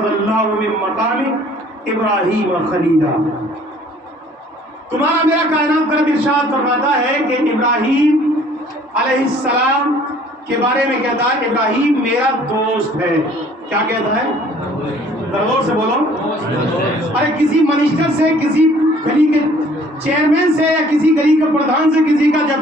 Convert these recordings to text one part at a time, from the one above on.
واتخذ اللہ من مقام ابراہیم خلیلا. تمہارا میرا کائنات کا رب ارشاد فرماتا ہے کہ ابراہیم علیہ السلام کے بارے میں کہتا ہے ابراہیم میرا دوست ہے. کیا کہتا ہے؟ زور سے بولو. ارے کسی منسٹر سے, کسی گلی کے چیئرمین سے یا کسی گلی کے پردھان سے کسی کا جب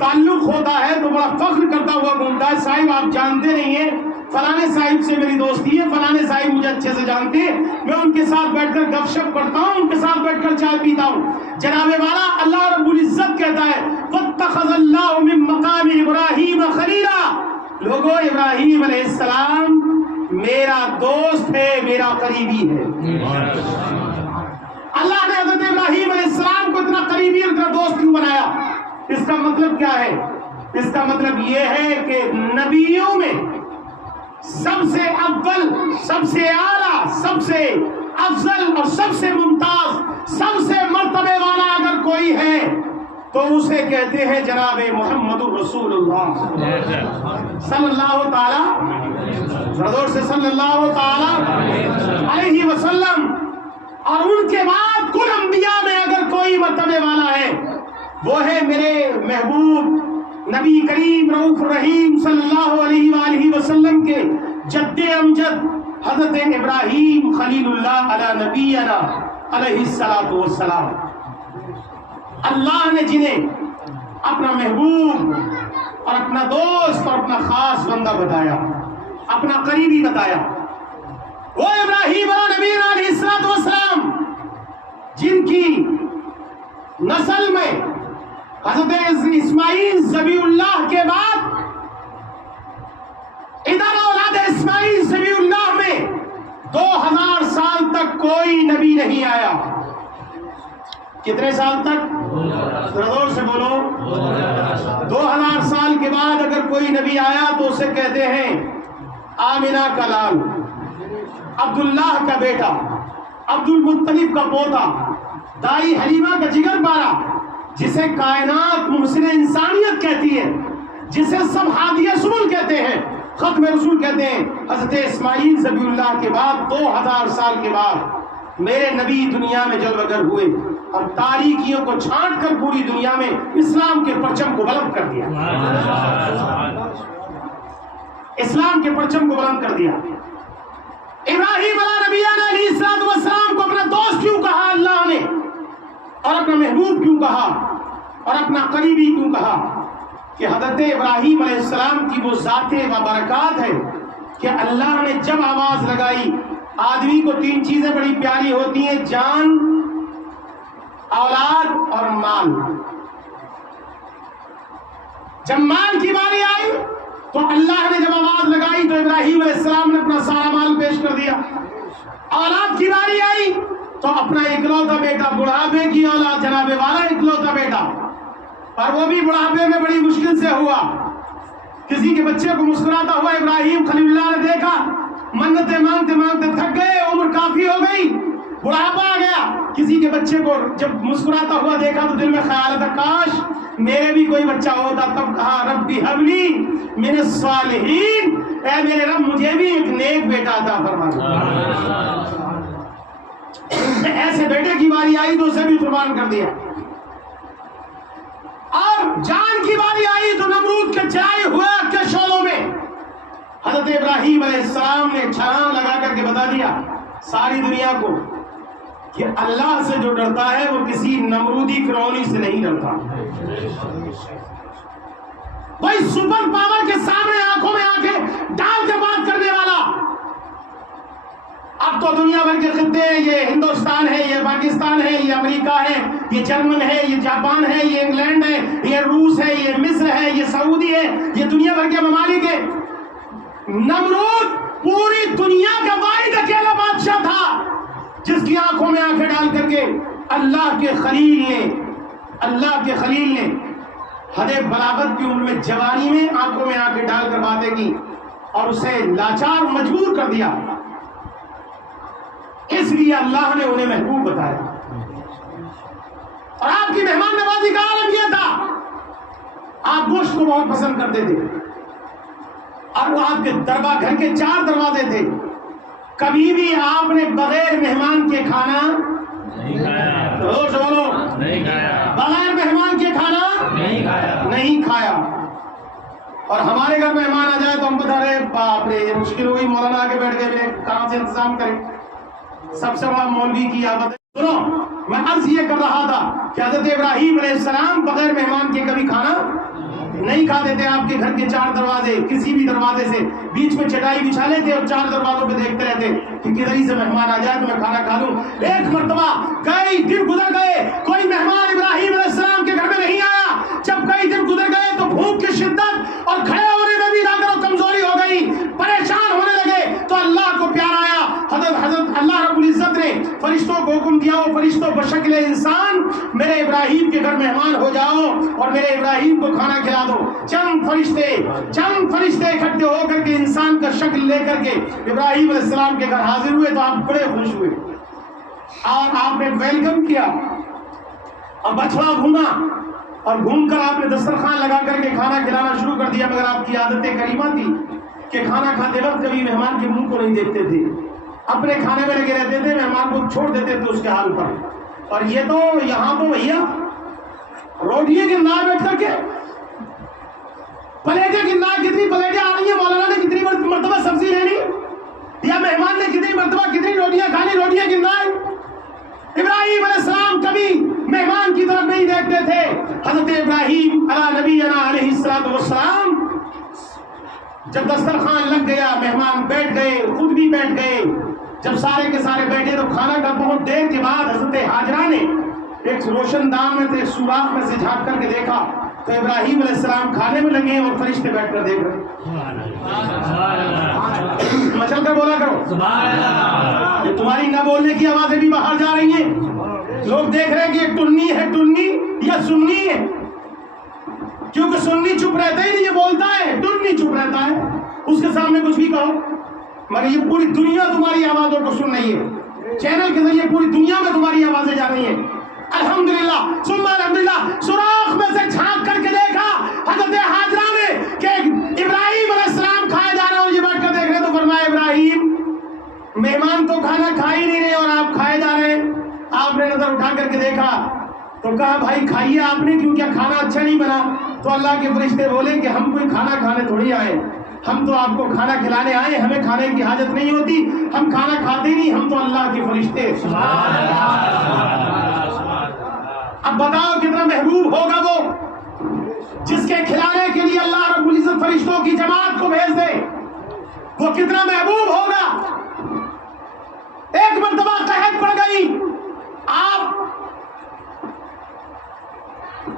تعلق ہوتا ہے تو بڑا فخر کرتا ہوا گھومتا ہے, صاحب آپ جانتے نہیں ہیں فلانے صاحب سے میری دوستی ہے, فلانے صاحب مجھے اچھے سے جانتے ہیں, میں ان کے ساتھ بیٹھ کر گپ شپ کرتا ہوں, ان کے ساتھ بیٹھ کر چائے پیتا ہوں. جناب والا اللہ رب العزت کہتا ہے واتخذ اللہ من مقام ابراہیم خلیلا. لوگوں, ابراہیم علیہ السلام میرا دوست ہے, میرا قریبی ہے. اللہ نے حضرت ابراہیم علیہ السلام کو اتنا قریبی اور اتنا دوست کیوں بنایا؟ اس کا مطلب کیا ہے؟ اس کا مطلب یہ ہے کہ نبیوں میں سب سے اول, سب سے اعلیٰ, سب سے افضل اور سب سے ممتاز, سب سے مرتبے والا اگر کوئی ہے تو اسے کہتے ہیں جناب محمد الرسول اللہ صلی اللہ تعالی زور سے صلی اللہ تعالی علیہ وسلم. اور ان کے بعد کل انبیاء میں اگر کوئی مرتبے والا ہے وہ ہے میرے محبوب نبی کریم رؤوف الرحیم صلی اللہ علیہ وآلہ وسلم کے جد امجد حضرت ابراہیم خلیل اللہ علی نبینا علیہ الصلوۃ والسلام. اللہ نے جنہیں اپنا محبوب اور اپنا دوست اور اپنا خاص بندہ بتایا, اپنا قریبی بتایا, وہ ابراہیم علیہ نبی علیہ الصلوۃ والسلام جن کی نسل میں حضرت اسماعیل ذبیح اللہ کے بعد ادھر اولاد اسماعیل ذبیح اللہ میں 2000 سال تک کوئی نبی نہیں آیا. کتنے سال تک؟ زور سے بولو. 2000 سال کے بعد اگر کوئی نبی آیا تو اسے کہتے ہیں آمنہ کا لال, عبداللہ کا بیٹا, عبد المطلب کا پوتا, دائی حلیمہ کا جگر پارا, جسے کائنات محسن انسانیت کہتی ہے, جسے سب ہادیہ سبل کہتے ہیں, ختم رسول کہتے ہیں. حضرت اسماعیل ذبیح اللہ کے بعد 2000 سال کے بعد میرے نبی دنیا میں جلوہ گر ہوئے اور تاریکیوں کو چھانٹ کر پوری دنیا میں اسلام کے پرچم کو بلند کر دیا. اسلام کے پرچم کو بلند کر دیا. ابراہیم علیہ نبینا علیہ الصلوۃ والسلام کو اپنا دوست کیوں کہا اللہ نے, اور اپنا محبوب کیوں کہا, اور اپنا قریبی کیوں کہا؟ کہ حضرت ابراہیم علیہ السلام کی وہ ذات و برکات ہے کہ اللہ نے جب آواز لگائی, آدمی کو 3 چیزیں بڑی پیاری ہوتی ہیں, جان, اولاد اور مال. جب مال کی باری آئی تو اللہ نے جب آواز لگائی تو ابراہیم علیہ السلام نے اپنا سارا مال پیش کر دیا. اولاد کی باری آئی تو اپنا اکلوتا بیٹا, بڑھاپے کی اولاد, جناب والا اکلوتا بیٹا, اور وہ بھی بڑھاپے میں بڑی مشکل سے ہوا. کسی کے بچے کو مسکراتا ہوا ابراہیم خلیل اللہ نے دیکھا, منتیں مانگتے مانگتے تھک گئے, عمر کافی ہو گئی, بڑھاپا آ گیا. کسی کے بچے کو جب مسکراتا ہوا دیکھا تو دل میں خیال تھا کاش میرے بھی کوئی بچہ ہوتا. تب کہا ربی حبلی من الصالحین, اے میرے رب مجھے بھی ایک نیک بیٹا عطا فرما. ایسے بیٹے کی باری آئی تو اسے بھی قربان کر دیا. اور جان کی باری آئی تو نمرود کے جائے ہوئے کے شعلوں میں حضرت ابراہیم علیہ السلام نے چھلانگ لگا کر کے بتا دیا ساری دنیا کو کہ اللہ سے جو ڈرتا ہے وہ کسی نمرودی فرعونی سے نہیں ڈرتا. وہی سپر پاور کے سامنے آنکھوں میں آنکھیں ڈال کے بات کرنے والا. اب تو دنیا بھر کے خطے, یہ ہندوستان ہے, یہ پاکستان ہے, یہ امریکہ ہے, یہ جرمن ہے, یہ جاپان ہے, یہ انگلینڈ ہے, یہ روس ہے, یہ مصر ہے, یہ سعودی ہے, یہ دنیا بھر کے ممالک ہے. نمرود پوری دنیا کا واحد اکیلا بادشاہ تھا جس کی آنکھوں میں آنکھیں ڈال کر کے اللہ کے خلیل نے حد بلاغت کی عمر میں جوانی میں آنکھوں میں آنکھیں ڈال کر باتیں کی اور اسے لاچار مجبور کر دیا. اس لیے اللہ نے انہیں محبوب بتایا. اور آپ کی مہمان نوازی کا عالم یہ تھا, آپ گوشت کو بہت پسند کرتے تھے اور وہ آپ کے دربار گھر کے 4 دروازے تھے, کبھی بھی آپ نے بغیر مہمان کے کھانا نہیں کھایا، روز بولو نہیں کھایا، بغیر مہمان کے کھانا نہیں کھایا، نہیں کھایا. اور ہمارے گھر مہمان آ جائے تو ہم بتا رہے باپ رے یہ مشکل ہو گئی، مولانا آگے بیٹھ گئے کہاں سے انتظام کریں. سب سے بڑا مولوی کی عادت ہے. سنو میں عرض یہ کر رہا تھا کہ حضرت ابراہیم علیہ السلام بغیر مہمان کے کبھی کھانا نہیں کھاتے تھے. آپ کے گھر کے 4 دروازے کسی بھی دروازے سے بیچ میں چٹائی بچھا لیتے اور 4 دروازوں پہ دیکھتے رہتے کہ کدھر ہی سے مہمان آ جائے تو میں کھانا کھا لوں. ایک مرتبہ کئی دن گزر گئے کوئی مہمان ابراہیم علیہ السلام کے گھر میں نہیں آیا. جب کئی دن گزر گئے تو بھوک کی شدت اور کھڑے ہونے میں بھی لاگر و کمزوری ہو گئی، پریشان ہونے لگے. تو اللہ کو پیار آیا. حضرت اللہ رب العزت نے فرشتوں کو حکم دیا وہ فرشتوں بشکل انسان میرے ابراہیم کے گھر مہمان ہو جاؤ اور میرے ابراہیم کو کھانا کھلا دو. چند فرشتے اکٹھے ہو کر کے انسان کا شکل لے کر کے ابراہیم علیہ السلام کے گھر حاضر ہوئے تو آپ بڑے خوش ہوئے اور آپ نے ویلکم کیا اور بچڑا بھونا اور گھوم کر آپ نے دسترخوان لگا کر کے کھانا کھلانا شروع کر دیا. مگر آپ کی عادت کریمہ تھی کہ کھانا کھاتے وقت کبھی مہمان کے منہ کو نہیں دیکھتے تھے، اپنے کھانے میں لگے رہتے تھے، مہمان کو چھوڑ دیتے تھے اس کے حال پر. اور یہ تو یہاں تو بھیا روٹیاں گننا بیٹھ کر کے پلیٹیں گننا، کتنی پلیٹیں آ رہی ہیں، مولانا نے کتنی مرتبہ سبزی لینی یا مہمان نے کتنی مرتبہ کتنی روٹیاں کھانی، روٹیاں گننا ہے. ابراہیم علیہ السلام کبھی مہمان کی طرف نہیں دیکھتے تھے. حضرت ابراہیم علی نبینا علیہ الصلوۃ والسلام جب دسترخوان لگ گیا، مہمان بیٹھ گئے، خود بھی بیٹھ گئے. جب سارے کے سارے بیٹھے تو کھانا کا بہت دیر کے بعد حضرت ہاجرہ نے ایک روشن دان میں سے سوراخ میں سے جھانک کر کے دیکھا تو ابراہیم علیہ السلام کھانے میں لگے اور فرشتے بیٹھ کر دیکھ رہے. مچل کر بولا کرو یہ تمہاری نہ بولنے کی آوازیں بھی باہر جا رہی ہیں. لوگ دیکھ رہے ہیں کہ یہ ٹنی ہے ٹنی یا سنی ہے، کیونکہ سنی چپ رہتا ہی نہیں، یہ بولتا ہے، ٹنی چپ رہتا ہے، اس کے سامنے کچھ بھی کہو. مگر یہ پوری دنیا تمہاری آوازوں کو سن رہی ہے، چینل کے ذریعے پوری دنیا میں تمہاری آوازیں جا رہی ہیں. الحمدللہ ثم الحمدللہ. سوراخ میں سے جھانک کر کے دیکھا حضرت ہاجرہ نے کہ ابراہیم علیہ السلام کھائے جا رہے ہو، یہ بیٹھ کر دیکھ رہے تو فرمایا ابراہیم مہمان تو کھانا کھا ہی نہیں رہے اور آپ کھائے جا رہے ہیں. آپ نے نظر اٹھا کر کے دیکھا تو کہا بھائی کھائیے آپ نے، کیوں کیا کھانا اچھا نہیں بنا؟ تو اللہ کے فرشتے بولے کہ ہم کوئی کھانا کھانے تھوڑی آئے، ہم تو آپ کو کھانا کھلانے آئے، ہمیں کھانے کی حاجت نہیں ہوتی، ہم کھانا کھاتے ہی نہیں، ہم تو اللہ کے فرشتے. اب بتاؤ کتنا محبوب ہوگا وہ جس کے کھلانے کے لیے اللہ رب العزت فرشتوں کی جماعت کو بھیج دے، وہ کتنا محبوب ہوگا. ایک مرتبہ قحط پڑ گئی، آپ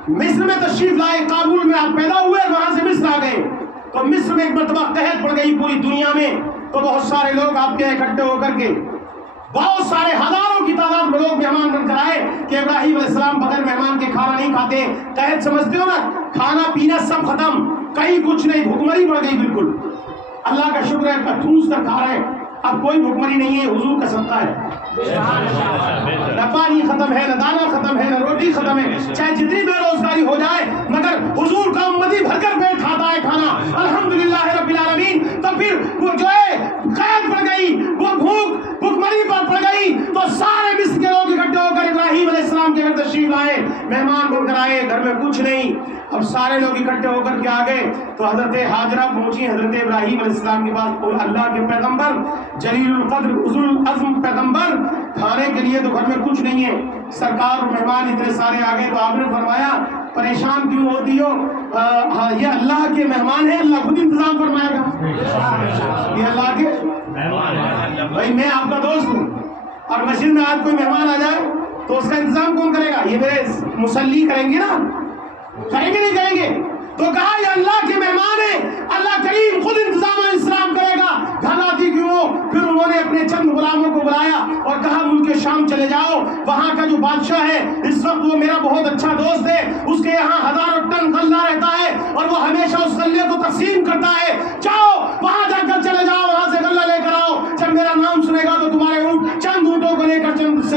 مصر میں تشریف لائے، کابل میں آپ پیدا ہوئے، وہاں سے مصر آ گئے تو مصر میں ایک مرتبہ قحط پڑ گئی پوری دنیا میں. تو بہت سارے لوگ آپ کے اکٹھے ہو کر کے بہت سارے ہزاروں کی تعداد میں لوگ مہمان بن کر آئے کہ ابراہیم علیہ السلام بغیر مہمان کے کھانا نہیں کھاتے. قحط سمجھتے ہو نا، کھانا پینا سب ختم، کہیں کچھ نہیں، بھوکمری پڑ گئی بالکل. اللہ کا شکر ہے کہ ٹھوس کر کھا رہے ہیں، اب کوئی بھوکمری نہیں ہے، حضور کا صدقہ ہے. نہ پانی ختم ہے، نہ دانا ختم ہے، نہ روٹی ختم ہے، چاہے جتنی بے روزگاری ہو جائے مگر حضور کا امتی بھر کر پیٹ کھاتا ہے کھانا. الحمدللہ رب العالمین. تو پھر وہ جو ہے قحط پڑ گئی، وہ بھوکمری پر پڑ گئی تو سارے مصر کے لوگ اکٹھے ہو کر ابراہیم علیہ السلام کے گھر تشریف لائے، مہمان بن کر آئے، گھر میں کچھ نہیں. اب سارے لوگ اکٹھے ہو کر کے آ گئے تو حضرت ہاجرہ پہنچی حضرت ابراہیم علیہ السلام کے پاس. اللہ کے پیغمبر جلیل القدر اذو العزم پیغمبر، کھانے کے لیے تو گھر میں کچھ نہیں ہے، سرکار اور مہمان اتنے سارے آ گئے. تو آپ نے فرمایا پریشان کیوں ہوتی ہو، یہ اللہ کے مہمان ہیں، اللہ خود انتظام فرمائے گا. یہ اللہ کے بھائی میں آپ کا دوست ہوں اور مسجد میں آج کوئی مہمان آ جائے تو اس کا انتظام کون کرے گا؟ یہ میرے مصلی کریں گے نا، کریں گے نہیں کریں گے؟ تو کہا یہ اللہ کے مہمان ہیں، اللہ کریم خود انتظام و انتظام کرے گا. گھراتی کیوں ہو؟ پھر انہوں نے اپنے چند غلاموں کو بلایا اور کہا ملک شام چلے جاؤ، وہاں کا جو بادشاہ ہے اس وقت وہ میرا بہت اچھا دوست ہے، اس کے یہاں ہزاروں ٹن غلہ رہتا ہے اور وہ ہمیشہ اس غلے کو تقسیم کرتا ہے، جاؤ وہاں جا کر چلے جاؤ، وہاں سے غلہ لے کر آؤ. جب میرا نام سنے گا تو تمہارے اونٹ چند اونٹوں کو لے کر چند سے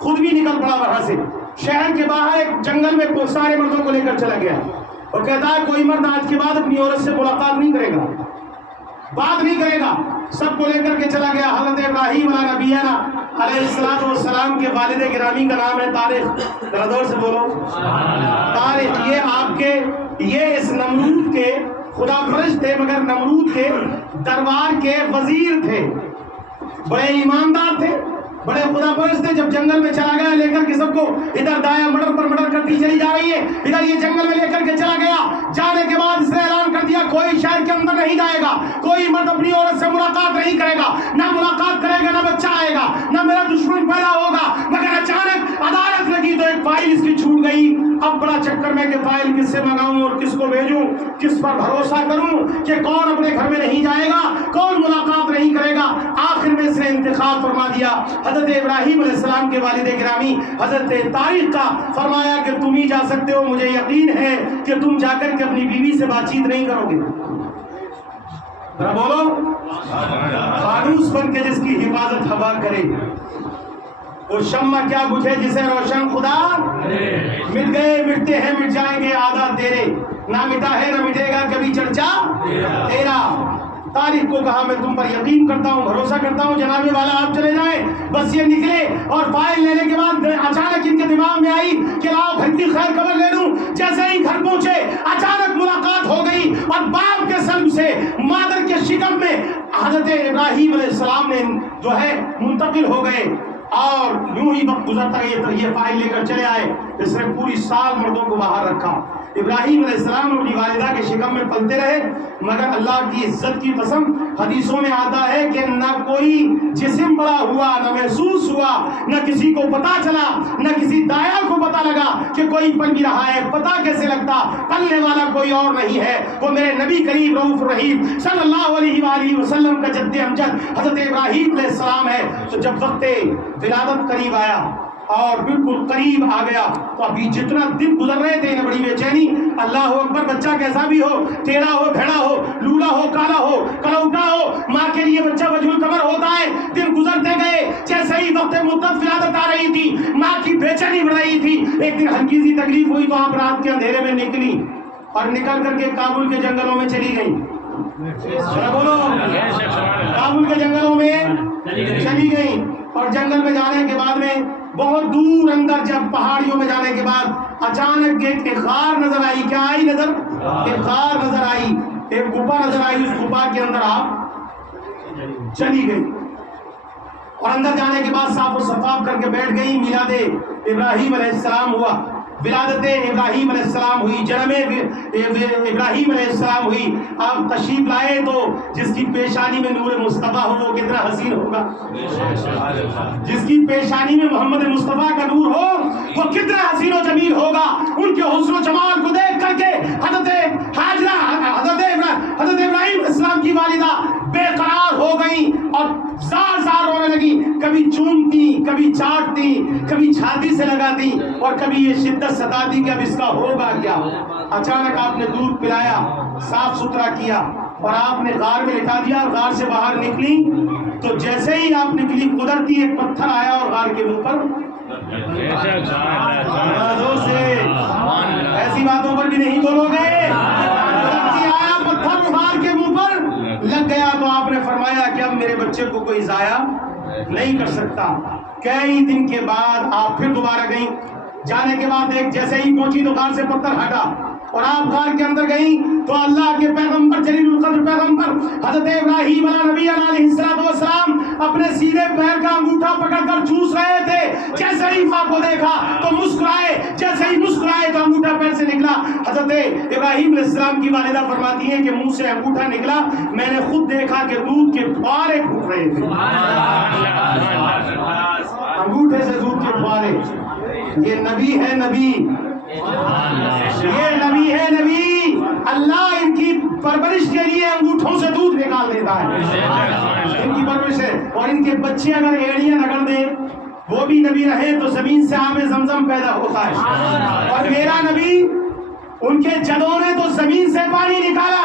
خود بھی نکل پڑا وہاں سے. شہر کے باہر ایک جنگل میں سارے مردوں کو لے کر چلا گیا اور کہتا ہے کوئی مرد آج کے بعد اپنی عورت سے ملاقات نہیں کرے گا, بات نہیں کرے گا. سب کو لے کر کے چلا گیا. حضرت ابراہیم علیہ نبینا علیہ السلام کے والد گرامی کا نام ہے طارق. ذرا زور سے بولو طارق. یہ آپ کے یہ اس نمرود کے خدا پرست تھے, مگر نمرود کے دربار کے وزیر تھے, بڑے ایماندار تھے, بڑے خدا پرست تھے. جب جنگل میں چلا گیا لے کر کے سب کو, ادھر دایا مڈر پر مڈر کرتی چلی جا رہی ہے, ادھر یہ جنگل میں لے کر کے چلا گیا. جانے کے بعد اس نے اعلان کر دیا کوئی شہر کے اندر نہیں جائے گا, کوئی مرد اپنی عورت سے ملاقات نہیں کرے گا, نہ ملاقات کرے گا نہ بچہ آئے گا, نہ میرا دشمن پیدا ہوگا. مگر اچانک عدالت لگی تو ایک فائل اس کی چھوٹ گئی. اب بڑا چکر میں کہ فائل کس سے منگاؤں اور کس کو بھیجوں, کس پر بھروسہ کروں کہ کون اپنے گھر میں نہیں جائے گا, کون ملاقات نہیں کرے گا. آخر میں اس نے انتخاب فرما دیا حضرت ابراہیم علیہ السلام کے والد گرامی حضرت طارق کا. فرمایا کہ تم ہی جا سکتے ہو, مجھے یقین ہے کہ تم جا کر کے اپنی بیوی سے بات چیت نہیں کرو گے. ذرا بولو فانوس بن کے جس کی حفاظت ہوا کرے, وہ شمع کیا بجھے جسے روشن خدا. مٹ گئے مٹتے ہیں مٹ جائیں گے عادات تیرے, نہ مٹا ہے نہ مٹے گا کبھی چرچا تیرا. طارق کو کہا میں تم پر یقین کرتا ہوں, بھروسہ کرتا ہوں, جناب والا آپ چلے جائیں. بس یہ نکلے اور فائل لینے کے بعد اچانک ان کے دماغ میں آئی کہ لاؤ گھر کی خیر خبر لے لوں. جیسے ہی گھر پہنچے اچانک ملاقات ہو گئی اور باپ کے سلب سے مادر کے شکم میں حضرت ابراہیم علیہ السلام نے جو ہے منتقل ہو گئے. اور یوں ہی وقت گزرتا یہ فائل لے کر چلے آئے. اس نے پوری سال مردوں کو باہر رکھا. ابراہیم علیہ السلام اپنی والدہ کے شکم میں پلتے رہے, مگر اللہ کی عزت کی قسم حدیثوں میں آتا ہے کہ نہ کوئی جسم بڑا ہوا, نہ محسوس ہوا, نہ کسی کو پتا چلا, نہ کسی دایا کو پتا لگا کہ کوئی پل بھی رہا ہے. پتا کیسے لگتا, پلنے والا کوئی اور نہیں ہے, وہ میرے نبی کریم رؤوف رحیم صلی اللہ علیہ وآلہ وسلم کا جد امجد حضرت ابراہیم علیہ السلام ہے. تو جب وقت ولادت قریب آیا اور بالکل قریب آ گیا تو ابھی جتنا دن گزر رہے تھے بڑی بے چینی. اللہ اکبر, بچہ کیسا بھی ہو, ٹیڑھا ہو, بھیڑا ہو, لولا ہو, کالا ہو, کلوٹا ہو, ماں کے لیے بچہ وجہ القمر ہوتا ہے. دن گزرتے گئے, جیسے ہی وقت مدت ولادت آ رہی تھی ماں کی بے چینی بڑھ رہی تھی. ایک دن ہلکی سی تکلیف ہوئی تو آپ رات کے اندھیرے میں نکلی اور نکل کر کے کابل کے جنگلوں میں چلی گئی. بولو کابل کے جنگلوں میں چلی گئی. اور جنگل میں جانے کے بعد میں بہت دور اندر جب پہاڑیوں میں جانے کے بعد اچانک ایک غار نظر آئی. کیا آئی نظر؟ ایک غار نظر آئی, ایک گپا نظر آئی. اس گپا کے اندر آپ چلی گئی اور اندر جانے کے بعد صاف و شفاف کر کے بیٹھ گئی. میلاد ابراہیم علیہ السلام ہوا, ولادت ابراہیم علیہ السلام ہوئی, جنم ابراہیم علیہ السلام ہوئی. آپ تشریف لائے تو جس کی پیشانی میں نور مصطفیٰ ہو وہ کتنا حسین ہوگا, جس کی پیشانی میں محمد مصطفیٰ کا نور ہو وہ کتنا حسین و جمیل ہوگا. ان کے حسن و جمال کو دیکھ کر کے حضرت حاجرہ حضرت ابراہیم علیہ السلام کی والدہ بے قرار ہو گئی اور زار زار رونے لگی. کبھی چومتی, کبھی چاٹتی, کبھی چھاتی سے لگاتی اور کبھی یہ شدت ستاتی کہ اب اس کا ہوگا کیا. اچانک آپ نے دودھ پلایا, صاف ستھرا کیا اور آپ نے غار میں لٹا دیا. اور غار سے باہر نکلی تو جیسے ہی آپ نکلی قدرتی ایک پتھر آیا اور غار کے منہ پر ایسی باتوں پر بھی نہیں بولو گے. آیا پتھر غار کے منہ پر لگ گیا تو آپ نے فرمایا کہ اب میرے بچے کو کوئی ضائع نہیں کر سکتا. کئی دن کے بعد آپ پھر دوبارہ گئیں. جانے کے بعد ایک جیسے ہی پہنچی تو غار سے پتھر ہٹا اور آپ غار کے اندر گئی تو اللہ کے پیغمبر جلیل القدر پیغمبر حضرت ابراہیم علیہ نبی علیہ السلام اپنے سیدھے پیر کا انگوٹھا پکڑ کر چوس رہے تھے. جیسے ہی ماں کو دیکھا تو مسکرائے, جیسے ہی مسکرائے تو انگوٹھا پیر سے نکلا. حضرت ابراہیم علیہ السلام کی والدہ فرماتی ہیں کہ منہ سے انگوٹھا نکلا, میں نے خود دیکھا کہ دودھ کے فوارے پھوٹ رہے تھے. انگوٹھے سے دودھ کے فوارے. یہ نبی ہے, نبی, یہ نبی ہے, نبی. اللہ ان کی پرورش کے لیے انگوٹھوں سے دودھ نکال دیتا ہے, ان کی پرورش ہے. اور ان کے بچے اگر ایڑیاں رگڑ دیں وہ بھی نبی رہے تو زمین سے آب زمزم پیدا ہوتا ہے. اور میرا نبی, ان کے جدوں نے تو زمین سے پانی نکالا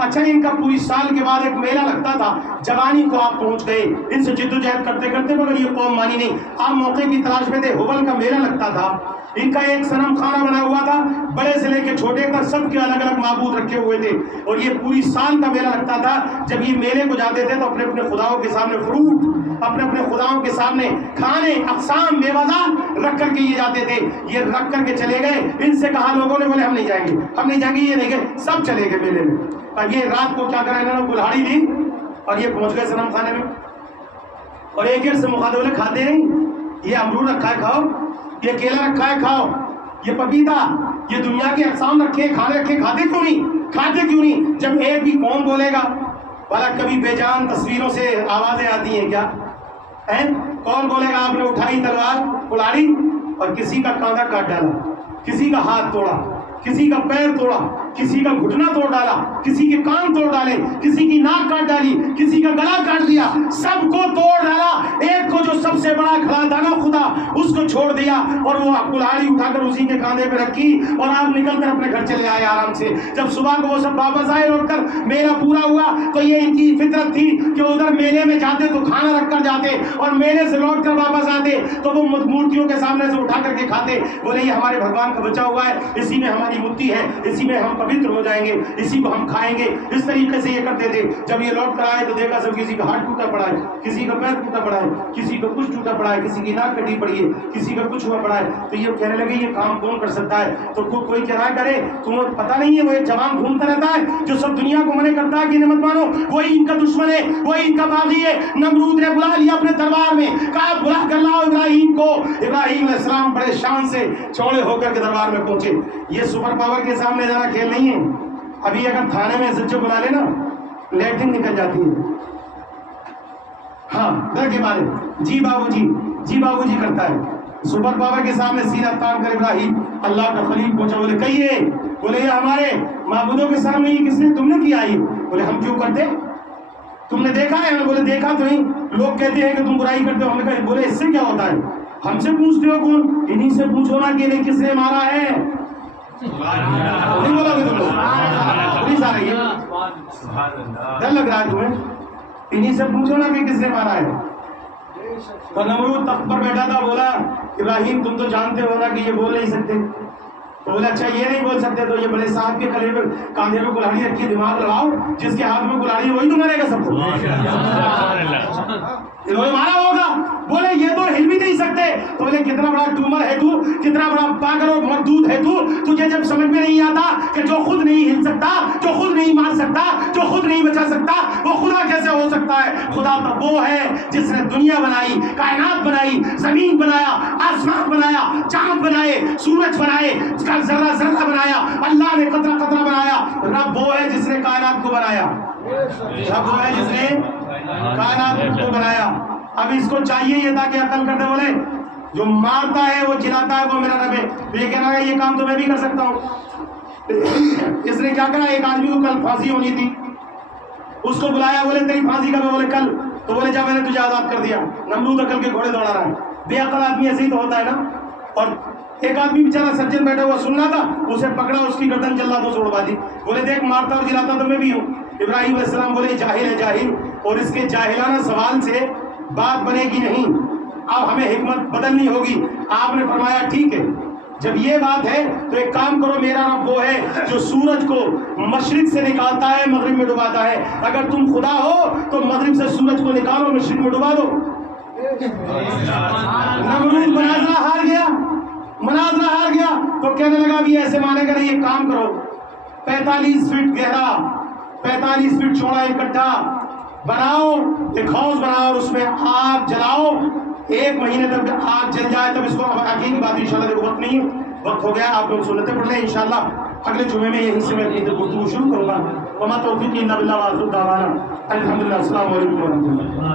اچھا ان کا پوری سال کے بعد ایک میلہ لگتا تھا, جوانی کو آپ پہنچ گئے, ان سے جدوجہد کرتے کرتے مگر یہ قوم مانی نہیں. آپ موقع کی تلاش میں تھے, ہبل کا میلہ لگتا تھا, ان کا ایک صنم خانہ بنا ہوا تھا, بڑے سے لے کے چھوٹے تک سب کے الگ الگ معبود رکھے ہوئے تھے, اور یہ پوری سال کا میلہ لگتا تھا. جب یہ میلے کو جاتے تھے تو اپنے اپنے خداؤں کے سامنے فروٹ, اپنے اپنے خداؤں کے سامنے کھانے اقسام میوہ رکھ کر کے یہ جاتے تھے. یہ رکھ کر کے چلے گئے, ان سے کہا لوگوں نے, بولے ہم نہیں جائیں گے, ہم نہیں جائیں گے, یہ نہیں گئے, سب چلے گئے میلے میں. اور یہ رات کو کیا کریں, انہوں نے کلہاڑی دی اور یہ پہنچ گئے صنم خانے میں, اور ایک سے مخاطب بولے کھاتے نہیں, یہ امرود رکھا ہے کھاؤ, یہ کیلا رکھا ہے کھاؤ, یہ پپیتا, یہ دنیا کے اقسام رکھے کھانے رکھے, کھاتے کیوں نہیں, کھاتے کیوں نہیں. جب ایک بھی کون بولے گا, بھلا کبھی بے جان تصویروں سے آوازیں آتی ہیں کیا, کون بولے گا آپ نے اٹھائی تلوار کلاڑی اور کسی کا کاندھا کاٹ ڈالا, کسی کا ہاتھ توڑا, کسی کا پیر توڑا, کسی کا گھٹنا توڑ ڈالا, کسی کے کان توڑ ڈالے, کسی کی ناک کاٹ ڈالی, کسی کا گلا کاٹ دیا, سب کو توڑ ڈالا. ایک کو جو سب سے بڑا کھڑا تھا نا خدا, اس کو چھوڑ دیا اور وہ کلاڑی اٹھا کر اسی کے کاندھے پہ رکھی اور آپ نکل کر اپنے گھر چلے آئے آرام سے. جب صبح کو وہ سب واپس آئے لوٹ کر, میلہ پورا ہوا, تو یہ ان کی فطرت تھی کہ ادھر میلے میں جاتے تو کھانا رکھ کر جاتے اور میلے سے لوٹ کر واپس آتے تو وہ مورتیوں کے سامنے سے اٹھا کر کے کھاتے. بولے یہ ہمارے بھگوان کا بچا ہوا ہے, اسی میں ہماری مٹی ہے, اسی میں ہم پوتر ہو جائیں گے, اسی کو ہم کھائیں گے. اس طریقے سے یہ کرتے تھے. جب یہ لوٹ کر آئے تو دیکھا سب کسی کا ہاتھ ٹوٹا پڑا ہے, کسی کا پیر ٹوٹا پڑا ہے, کسی کا کچھ ٹوٹا پڑا ہے, کسی کی ناک کٹی پڑی ہے, کسی کا کچھ ہوا پڑا ہے. تو یہ کہنے لگے یہ کام کون کر سکتا ہے, تو کوئی کہا کرے تمہیں پتہ نہیں ہے, وہ ایک جوان گھومتا رہتا ہے جو سب دنیا کو منع کرتا ہے کہ نمت مانو, وہی ان کا دشمن ہے, وہی ان کا باغی ہے. نمرود نے بلا لیا اپنے دربار میں, کہا بلا کر لاؤ ابراہیم کو. ابراہیم علیہ السلام بڑے شان سے چوڑے ہو کر کے دربار میں پہنچے. یہ سپر پاور کے سامنے ذرا کھیل نہیں ہے. ابھی اگر تھانے میں سچو بلا لے نا, لیٹرنگ نکل جاتی ہے, ہاں ڈر کے مارے, جی بابو جی, جی بابو جی کرتا ہے. سپر پاور کے سامنے سینہ تان کر ابراہیم اللہ کا خلیل پہنچا. بولے کہیے, بولے یہ ہمارے معبودوں کے سامنے یہ کس نے, تم نے کیا یہ. بولے ہم کیوں کرتے, تم نے دیکھا ہے. بولے دیکھا تو نہیں, لوگ کہتے ہیں کہ تم برائی کرتے ہو. ہم نے کہا بولے اس سے کیا ہوتا ہے, ہم سے پوچھتے ہو کون, انہیں سے پوچھو نا کہ انہیں کس نے مارا ہے. نہیں بولا کہ تم لوگ پولیس آ رہی ہے, ڈر لگ رہا ہے تمہیں, انہیں سے پوچھو نا کہ کس نے مارا ہے. تو نمرود تخت پر بیٹھا تھا, بولا ابراہیم تم تو جانتے ہو نا کہ یہ بول نہیں سکتے. تو بولا اچھا یہ نہیں بول سکتے تو یہ بڑے صاحب کے کلے پر کاندھے پہ کلاڑی رکھی, دماغ لگاؤ, جس کے ہاتھ میں کلاڑی ہے وہی تو مرے گا سب کو. انہوں نے مارا ہوگا. بولے یہ تو ہل بھی نہیں سکتے. تو بولے کتنا بڑا ٹومر ہے تو, کتنا بڑا پاگل اور مردود ہے تو, تجھے جب سمجھ میں نہیں آتا کہ جو خود نہیں ہل سکتا, جو خود نہیں مار سکتا, جو خود نہیں بچا سکتا, وہ خدا کیسے ہو سکتا ہے. خدا تو وہ ہے جس نے دنیا بنائی, کائنات بنائی, زمین بنایا, آسمان بنایا, چاند بنائے, سورج بنائے, ذرہ ذرہ بنایا, اللہ نے قطرہ قطرہ بنایا. رب وہ ہے جس نے کائنات کو بنایا, رب وہ ہے جس نے کائنات کو بنایا. اب اس کو چاہیے یہ تھا کہ عقل کرتے, بولے جو مارتا ہے وہ چلاتا ہے وہ میرا رب ہے. تو یہ کہہ رہا ہے یہ کام تو میں بھی کر سکتا ہوں. اس نے کیا کرا, ایک آدمی کو کل پھانسی ہونی تھی, اس کو بلایا, بولے تیری پھانسی کب ہے, بولے کل. تو بولے جا میں نے تجھے آزاد کر دیا. نمرود عقل کے گھوڑے دوڑا رہا ہے. بے عقل آدمی ایسے ہی تو ہوتا ہے نا. اور ایک آدمی بیچارہ سجن بیٹھا ہوا سننا تھا, اسے پکڑا, اس کی گردن جلادوں سے اڑوا دی. بولے دیکھ مارتا اور جلاتا تو میں بھی ہوں. ابراہیم علیہ السلام بولے جاہل ہے جاہل, اور اس کے جاہلانہ سوال سے بات بنے گی نہیں, اب ہمیں حکمت بدلنی ہوگی. آپ نے فرمایا ٹھیک ہے, جب یہ بات ہے تو ایک کام کرو, میرا رب وہ ہے جو سورج کو مشرق سے نکالتا ہے مغرب میں ڈباتا ہے. اگر تم خدا ہو تو مغرب سے سورج کو نکالو, مشرق میں ڈبا دو. نمرود مناظرہ ہار گیا, مناظرہ ہار گیا. تو کہنے لگا بھی ایسے مانے گا نہیں, ایک کام کرو, 45 فٹ گہرا 45 فٹ چوڑا ایک گڈھا بناؤ, ایک ہاؤس بناؤ, اور اس میں آگ جلاؤ, 1 مہینے تک آگ جل جائے تب اس کو. یقین بات انشاءاللہ, دیکھو وقت نہیں ہے, وقت ہو گیا, آپ لوگ سنتیں پڑھ لیں. انشاءاللہ اگلے جمعے میں یہیں سے میں اپنی گفتگو شروع کروں گا. وما توفیقی الا باللہ, وآخر دعوانا الحمدللہ. السلام علیکم ورحمۃ اللہ.